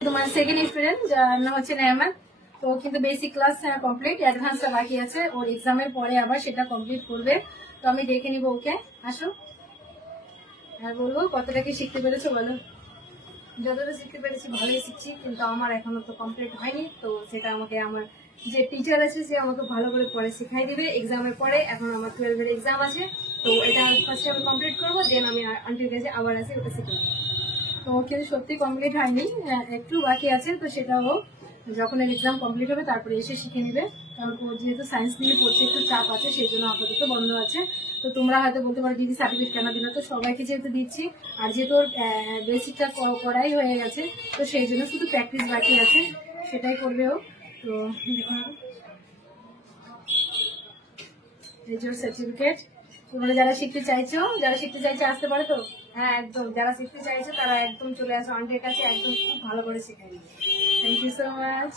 তোমার second student যার নাম হচ্ছে নেয়ামান। তো কিন্তু বেসিক ক্লাস কমপ্লিট, অ্যাডভান্সটা বাকি আছে, ওর এক্সামের পরে আবার সেটা কমপ্লিট করবে। তো আমি দেখে নিব ওকে, আসো আর বলবো কতটা কি শিখতে পেরেছো বলো। যতটা শিখতে পেরেছি ভালোই শিখছি, কিন্তু আমার এখনো তো কমপ্লিট হয়নি। তো সেটা আমাকে আমার যে টিচার আছে সে আমাকে ভালো করে পরে শিখাই দিবে এক্সামের পরে। এখন আমার 12-এর এক্সাম আছে, তো এটা ফার্স্টে আমি কমপ্লিট করবো, দেন আমি আন্টির কাছে আবার আসি ওটা শিখে নেবো। তো কিন্তু সত্যি কমপ্লিট হয়নি, একটু বাকি আছে। তো সেটাও যখন এক্সাম কমপ্লিট হবে তারপরে এসে শিখে নেবে। কারণ ও যেহেতু সায়েন্স নিয়ে পড়ছে একটু চাপ আছে, সেই জন্য আপাতত বন্ধ আছে। তো তোমরা হয়তো বলতে পারো দিদি সার্টিফিকেট কেন দিল, তো সবাইকে যেহেতু দিচ্ছি আর যেহেতু ওর বেসিকটা করাই হয়ে গেছে, তো সেই জন্য শুধু প্র্যাকটিস বাকি আছে, সেটাই করবে ও। তো দেখো এই যে সার্টিফিকেট। তোমরা যারা শিখতে চাইছো আসতে পারো তো। হ্যাঁ একদম, যারা শিখতে চাইছে তারা একদম চলে আসো আন্টির কাছে, একদম খুব ভালো করে শেখাই দিবে। Thank you so much.